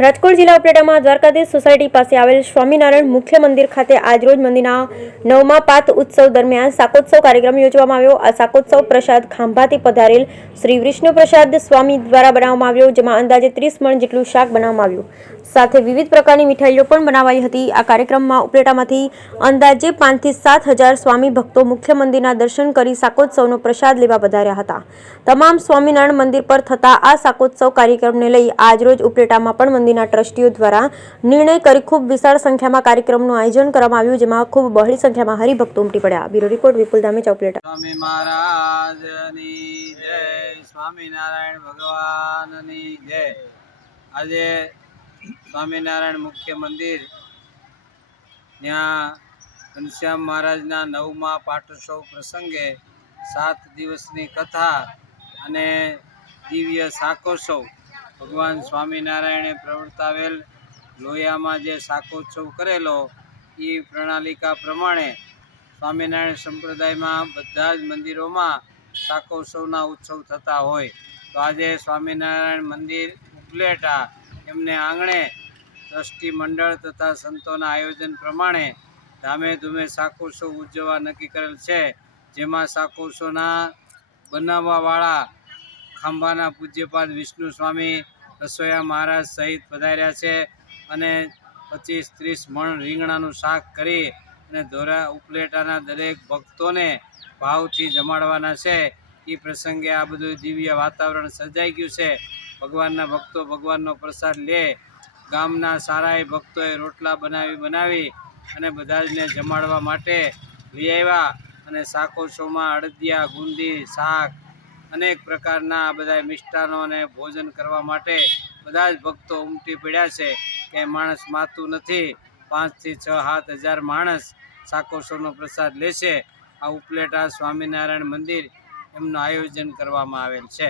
રાજકોટ જિલ્લા ઉપલેટામાં દ્વારકાધીશ સોસાયટી પાસે આવેલ સ્વામિનારાયણ મુખ્ય મંદિર ખાતે આજરોજ મંદિરના 9મા પાત ઉત્સવ દરમિયાન શાકોત્સવ કાર્યક્રમ યોજવામાં આવ્યો। આ શાકોત્સવ પ્રસાદ ખાંભાથી પધારેલ શ્રી વિષ્ણુ પ્રસાદ સ્વામી દ્વારા બનાવવામાં આવ્યો, જેમાં અંદાજે 30 મણ જેટલું શાક બનાવવામાં આવ્યું, સાથે વિવિધ પ્રકારની મીઠાઈઓ પણ બનાવાઈ હતી। આ કાર્યક્રમમાં ઉપલેટામાંથી અંદાજે 5 થી 7 હજાર સ્વામી ભક્તો મુખ્ય મંદિરના દર્શન કરી શાકોત્સવનો પ્રસાદ લેવા પધાર્યા હતા। તમામ સ્વામિનારાયણ મંદિર પર થતા આ શાકોત્સવ કાર્યક્રમને લઈ આજરોજ ઉપલેટામાં પણ મંદિરના ટ્રસ્ટીઓ દ્વારા નિર્ણય કરી ખૂબ વિશાળ સંખ્યામાં કાર્યક્રમનું આયોજન કરવામાં આવ્યું, જેમાં ખૂબ બહોળી સંખ્યામાં હરિભક્તો ઉમટી પડ્યા। બ્યુરો રિપોર્ટ વિપુલ ધામેચા, ઉપલેટા। સ્વામી મહારાજની જય, સ્વામિનારાયણ ભગવાનની જય। આજે સ્વામિનારાયણ મુખ્ય મંદિર ત્યાં ઘનશ્યામ મહારાજના 9મા પાટોત્સવ પ્રસંગે 7 દિવસની કથા અને દિવ્ય શાકોત્સવ ભગવાન સ્વામિનારાયણે પ્રવર્તાવેલ લોયામાં જે શાકોત્સવ કરેલો એ પ્રણાલિકા પ્રમાણે સ્વામિનારાયણ સંપ્રદાયમાં બધા જ મંદિરોમાં શાકોત્સવના ઉત્સવ થતા હોય, તો આજે સ્વામિનારાયણ મંદિર ઉપલેટા એમને આંગણે ટ્રસ્ટી મંડળ તથા સંતોના આયોજન પ્રમાણે ધામે ધૂમે શાકોત્સવ ઉજવવા નક્કી કરેલ છે, જેમાં શાકોત્સવના બનાવવાવાળા ખાંભાના પૂજ્યપાદ વિષ્ણુ સ્વામી રસોયા મહારાજ સહિત પધાર્યા છે અને 25-30 મણ રીંગણાનું શાક કરી અને ધોરા ઉપલેટાના દરેક ભક્તોને ભાવથી જમાડવાના છે। એ પ્રસંગે આ બધું દિવ્ય વાતાવરણ સર્જાઈ ગયું છે। ભગવાનના ભક્તો ભગવાનનો પ્રસાદ લે, ગામના સારાય ભક્તોએ રોટલા બનાવી અને બધા જને જમાડવા માટે લઈ આવ્યા અને શાકોત્સવમાં અડદિયા, ગુંદી, શાક અનેક પ્રકારના બધા મિષ્ટાનો અને ભોજન કરવા માટે બધા જ ભક્તો ઉમટી પડ્યા છે કે માણસ માતું નથી। 5 થી 6-7 હજાર માણસ શાકોત્સવનો પ્રસાદ લેશે। આ ઉપલેટા સ્વામિનારાયણ મંદિર એમનું આયોજન કરવામાં આવેલ છે।